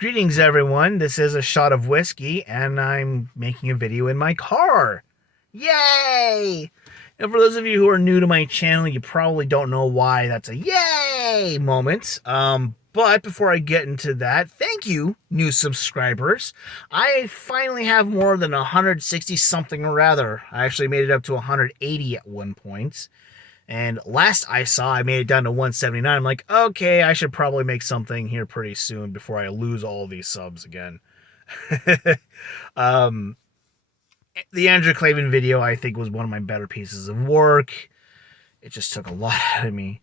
Greetings, everyone. This is a shot of whiskey, and I'm making a video in my car. Yay! And for those of you who are new to my channel, you probably don't know why that's a yay moment. But before I get into that, thank you, new subscribers. I finally have more than 160 something or rather. I actually made it up to 180 at one point. And last I saw, I made it down to 179. I'm like, okay, I should probably make something here pretty soon before I lose all these subs again. um, the Andrew Clavin video, I think, was one of my better pieces of work. It just took a lot out of me.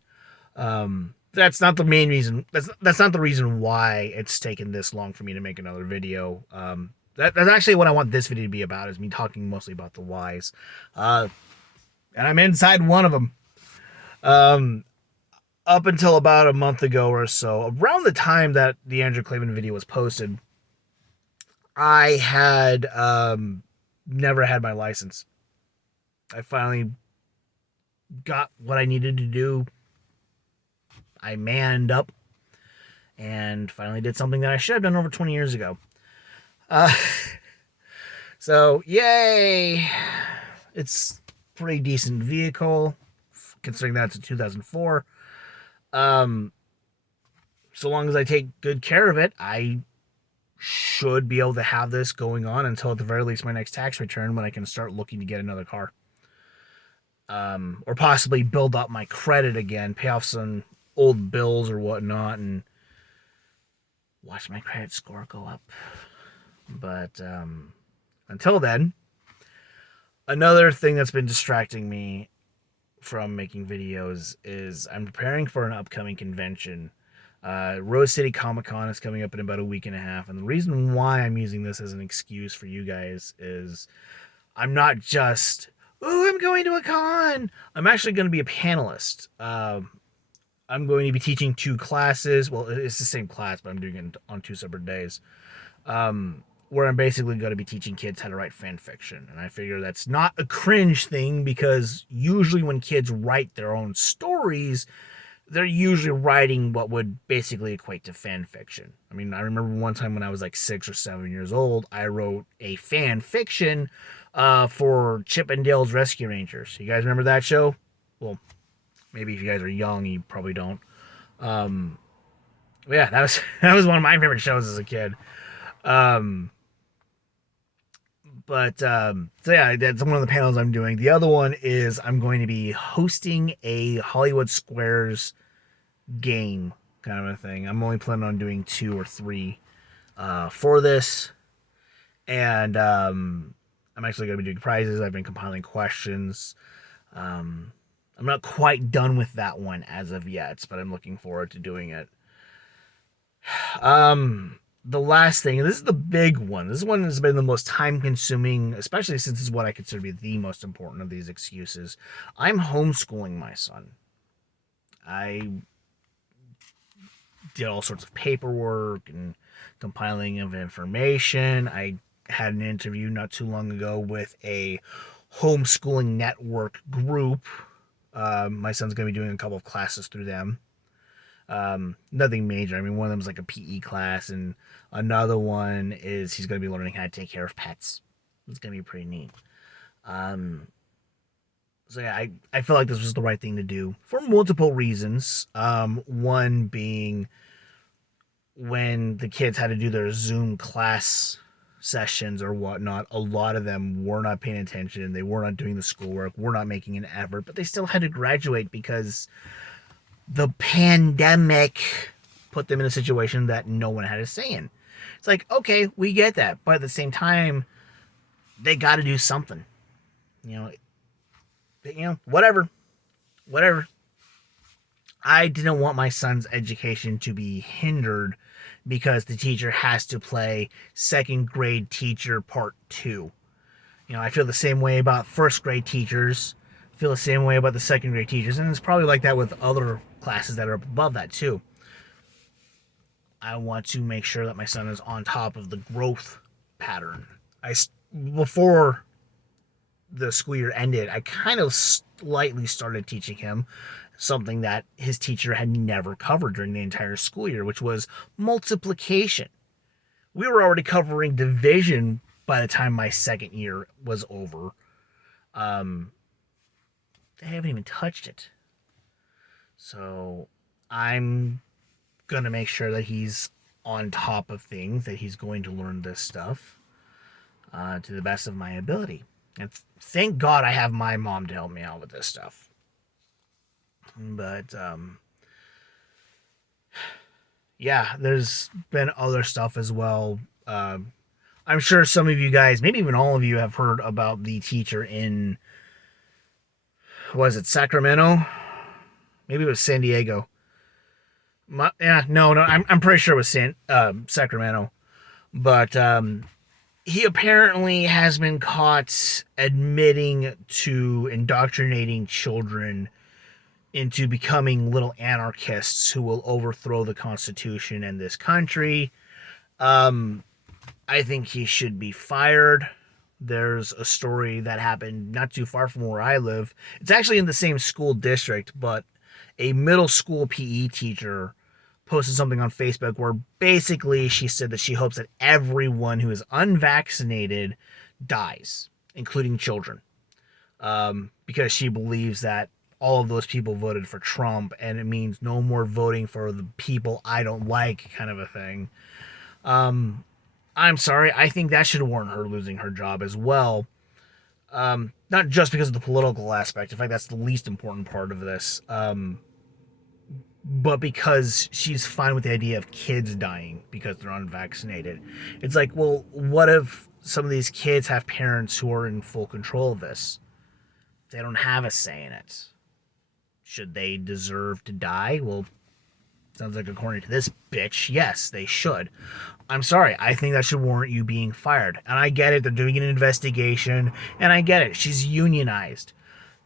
That's not the main reason. That's not the reason why it's taken this long for me to make another video. That's actually what I want this video to be about, is me talking mostly about the whys. And I'm inside one of them. Up until about a month ago or so, around the time that the Andrew Clavin video was posted, I had never had my license. I finally got what I needed to do. I manned up and finally did something that I should have done over 20 years ago. So yay! It's a pretty decent vehicle, considering that's a 2004. So long as I take good care of it, I should be able to have this going on until at the very least my next tax return, when I can start looking to get another car. Or possibly build up my credit again, pay off some old bills or whatnot, and watch my credit score go up. But until then, another thing that's been distracting me from making videos is I'm preparing for an upcoming convention. Rose City Comic Con is coming up in about a week and a half, and the reason why I'm using this as an excuse for you guys is I'm not just, ooh, I'm going to a con. I'm actually going to be a panelist. I'm going to be teaching two classes. Well, it's the same class, but I'm doing it on two separate days. Where I'm basically going to be teaching kids how to write fan fiction. And I figure that's not a cringe thing, because usually when kids write their own stories, they're usually writing what would basically equate to fan fiction. I mean, I remember one time when I was like 6 or 7 years old, I wrote a fan fiction for Chip and Dale's Rescue Rangers. You guys remember that show? Well, maybe if you guys are young, you probably don't. Yeah, that was one of my favorite shows as a kid. So yeah, that's one of the panels I'm doing. The other one is I'm going to be hosting a Hollywood Squares game kind of a thing. I'm only planning on doing 2 or 3 for this. And I'm actually going to be doing prizes. I've been compiling questions. I'm not quite done with that one as of yet, but I'm looking forward to doing it. The last thing, and this is the big one. This one has been the most time-consuming, especially since it's what I consider to be the most important of these excuses. I'm homeschooling my son. I did all sorts of paperwork and compiling of information. I had an interview not too long ago with a homeschooling network group. My son's going to be doing a couple of classes through them. Nothing major. I mean, one of them is like a PE class, and another one is he's going to be learning how to take care of pets. It's going to be pretty neat. So yeah, I feel like this was the right thing to do for multiple reasons. One being, when the kids had to do their Zoom class sessions or whatnot, a lot of them were not paying attention. They were not doing the schoolwork, were not making an effort, but they still had to graduate because the pandemic put them in a situation that no one had a say in. It's like, okay, we get that, but at the same time, they got to do something. Whatever. I didn't want my son's education to be hindered because the teacher has to play second grade teacher part 2. I feel the same way about first grade teachers. Feel the same way about the second grade teachers, and it's probably like that with other classes that are up above that too. I want to make sure that my son is on top of the growth pattern. Before the school year ended, I kind of slightly started teaching him something that his teacher had never covered during the entire school year, which was multiplication. We were already covering division by the time my second year was over. They haven't even touched it. So I'm going to make sure that he's on top of things, that he's going to learn this stuff to the best of my ability. And thank God I have my mom to help me out with this stuff. But, yeah, there's been other stuff as well. I'm sure some of you guys, maybe even all of you, have heard about the teacher in, was it Sacramento? Maybe it was San Diego. I'm pretty sure it was Sacramento. But he apparently has been caught admitting to indoctrinating children into becoming little anarchists who will overthrow the Constitution and this country. I think he should be fired. There's a story that happened not too far from where I live. It's actually in the same school district, but a middle school PE teacher posted something on Facebook where basically she said that she hopes that everyone who is unvaccinated dies, including children, because she believes that all of those people voted for Trump, and it means no more voting for the people I don't like, kind of a thing. I'm sorry, I think that should warrant her losing her job as well. Not just because of the political aspect. In fact, that's the least important part of this. But because she's fine with the idea of kids dying because they're unvaccinated. It's like, well, what if some of these kids have parents who are in full control of this? They don't have a say in it. Should they deserve to die? Well, sounds like according to this bitch, yes, they should. I'm sorry, I think that should warrant you being fired. And I get it, they're doing an investigation, and I get it, she's unionized.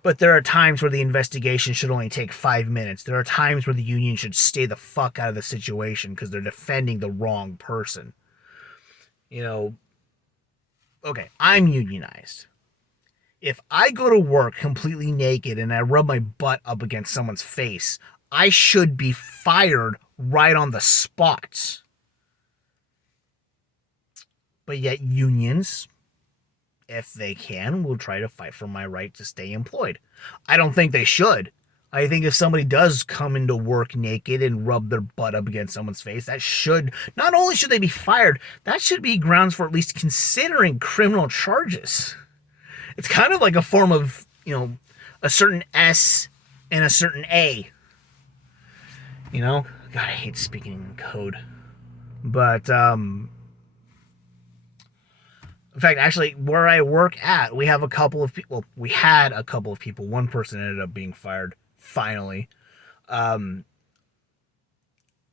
But there are times where the investigation should only take 5 minutes. There are times where the union should stay the fuck out of the situation because they're defending the wrong person. You know, okay, I'm unionized. If I go to work completely naked and I rub my butt up against someone's face, I should be fired right on the spot. But yet unions, if they can, will try to fight for my right to stay employed. I don't think they should. I think if somebody does come into work naked and rub their butt up against someone's face, that should, not only should they be fired, that should be grounds for at least considering criminal charges. It's kind of like a form of, a certain S and a certain A. God, I hate speaking in code. But, in fact, actually, where I work at, we have a couple of people. Well, we had a couple of people. One person ended up being fired, finally.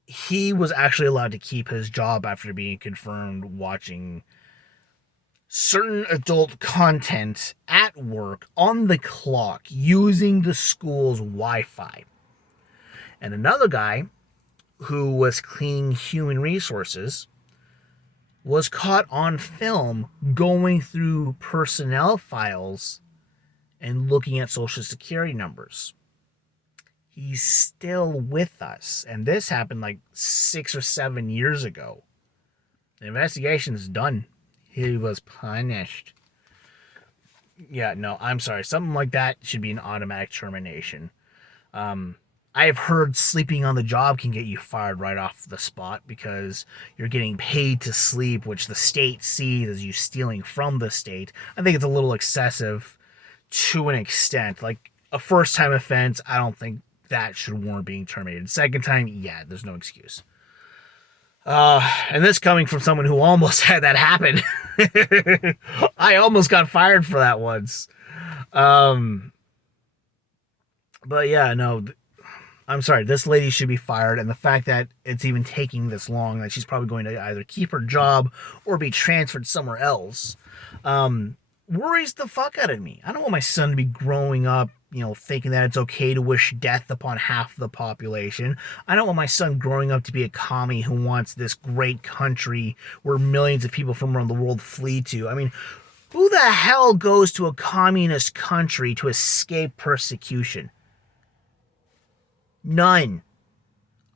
He was actually allowed to keep his job after being confirmed watching certain adult content at work on the clock using the school's Wi-Fi. And another guy who was cleaning human resources was caught on film going through personnel files and looking at social security numbers. He's still with us. And this happened like 6 or 7 years ago. The investigation's done. He was punished. Yeah, no, I'm sorry. Something like that should be an automatic termination. I have heard sleeping on the job can get you fired right off the spot because you're getting paid to sleep, which the state sees as you stealing from the state. I think it's a little excessive to an extent. Like a first-time offense, I don't think that should warrant being terminated. Second time, yeah, there's no excuse. And this coming from someone who almost had that happen. I almost got fired for that once. But yeah, no, I'm sorry, this lady should be fired, and the fact that it's even taking this long, that she's probably going to either keep her job or be transferred somewhere else, worries the fuck out of me. I don't want my son to be growing up, thinking that it's okay to wish death upon half the population. I don't want my son growing up to be a commie who wants this great country where millions of people from around the world flee to. I mean, who the hell goes to a communist country to escape persecution? None.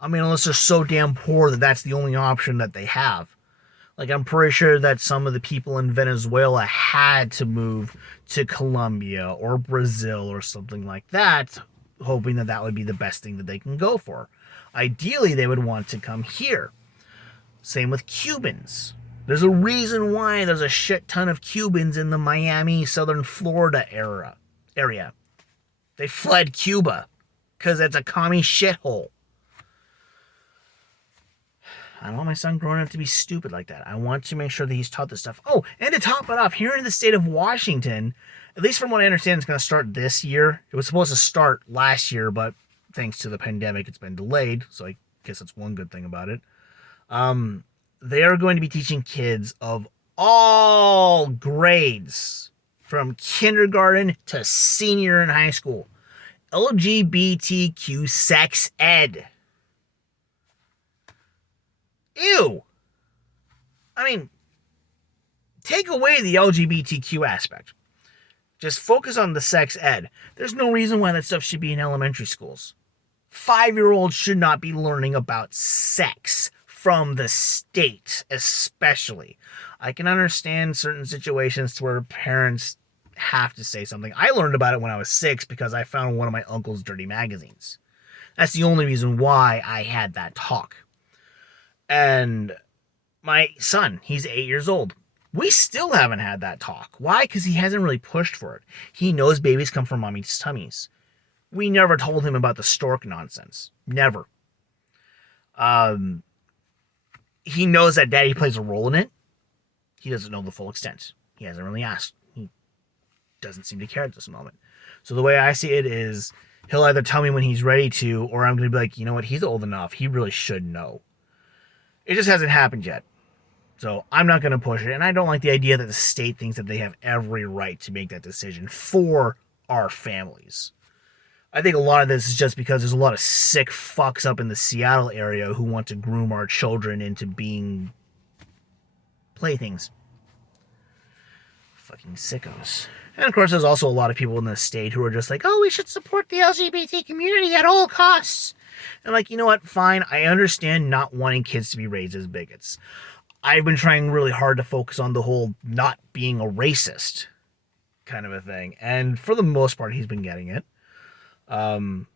I mean, unless they're so damn poor that that's the only option that they have. Like, I'm pretty sure that some of the people in Venezuela had to move to Colombia or Brazil or something like that, hoping that that would be the best thing that they can go for. Ideally, they would want to come here. Same with Cubans. There's a reason why there's a shit ton of Cubans in the Miami, Southern Florida area. They fled Cuba because it's a commie shithole. I don't want my son growing up to be stupid like that. I want to make sure that he's taught this stuff. Oh, and to top it off, here in the state of Washington, at least from what I understand, it's going to start this year. It was supposed to start last year, but thanks to the pandemic, it's been delayed. So I guess that's one good thing about it. They are going to be teaching kids of all grades, from kindergarten to senior in high school, LGBTQ sex ed. Ew. I mean, take away the LGBTQ aspect. Just focus on the sex ed. There's no reason why that stuff should be in elementary schools. 5-year-olds should not be learning about sex from the state, especially. I can understand certain situations where parents have to say something. I learned about it when I was 6 because I found one of my uncle's dirty magazines. That's the only reason why I had that talk. And my son, he's 8 years old. We still haven't had that talk. Why? Because he hasn't really pushed for it. He knows babies come from mommy's tummies. We never told him about the stork nonsense. Never. He knows that daddy plays a role in it. He doesn't know the full extent. He hasn't really asked. He doesn't seem to care at this moment. So the way I see it is he'll either tell me when he's ready to, or I'm going to be like, you know what, he's old enough. He really should know. It just hasn't happened yet. So I'm not going to push it. And I don't like the idea that the state thinks that they have every right to make that decision for our families. I think a lot of this is just because there's a lot of sick fucks up in the Seattle area who want to groom our children into being playthings. Fucking sickos. And of course, there's also a lot of people in the state who are just like, oh, we should support the LGBT community at all costs. And like, you know what? Fine. I understand not wanting kids to be raised as bigots. I've been trying really hard to focus on the whole not being a racist kind of a thing. And for the most part, he's been getting it. I mean,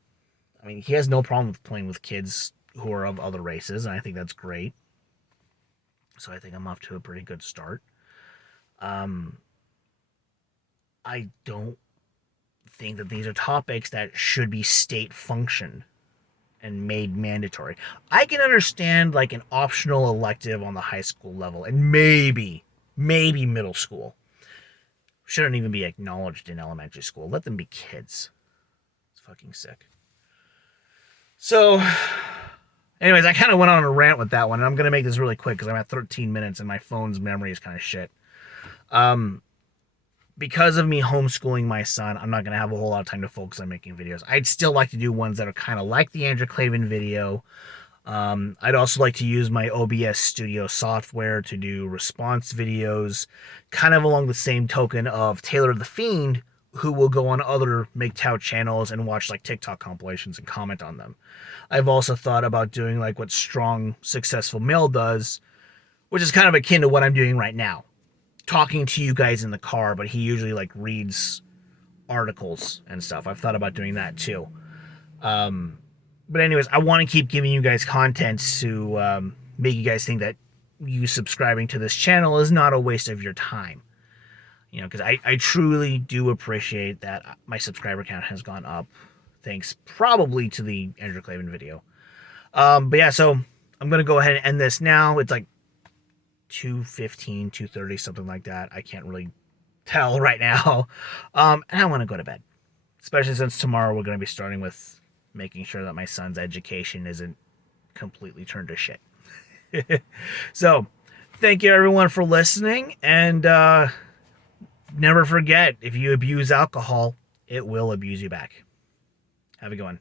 he has no problem with playing with kids who are of other races, and I think that's great. So I think I'm off to a pretty good start. I don't think that these are topics that should be state functioned and made mandatory. I can understand like an optional elective on the high school level and maybe middle school. Shouldn't even be acknowledged in elementary school. Let them be kids. It's fucking sick. So, anyways, I kind of went on a rant with that one, and I'm going to make this really quick because I'm at 13 minutes and my phone's memory is kind of shit. Because of me homeschooling my son, I'm not going to have a whole lot of time to focus on making videos. I'd still like to do ones that are kind of like the Andrew Clavin video. I'd also like to use my OBS Studio software to do response videos, kind of along the same token of Taylor the Fiend, who will go on other MGTOW channels and watch like TikTok compilations and comment on them. I've also thought about doing like what Strong Successful Male does, which is kind of akin to what I'm doing right now. Talking to you guys in the car, but he usually like reads articles and stuff. I've thought about doing that too. But anyways, I want to keep giving you guys content to make you guys think that you subscribing to this channel is not a waste of your time. You know, because I truly do appreciate that my subscriber count has gone up. Thanks probably to the Andrew Clavin video. But yeah, so I'm going to go ahead and end this now. It's like 2:15, 2:30, something like that. I can't really tell right now. And I want to go to bed. Especially since tomorrow we're going to be starting with making sure that my son's education isn't completely turned to shit. So, thank you everyone for listening. And never forget, if you abuse alcohol, it will abuse you back. Have a good one.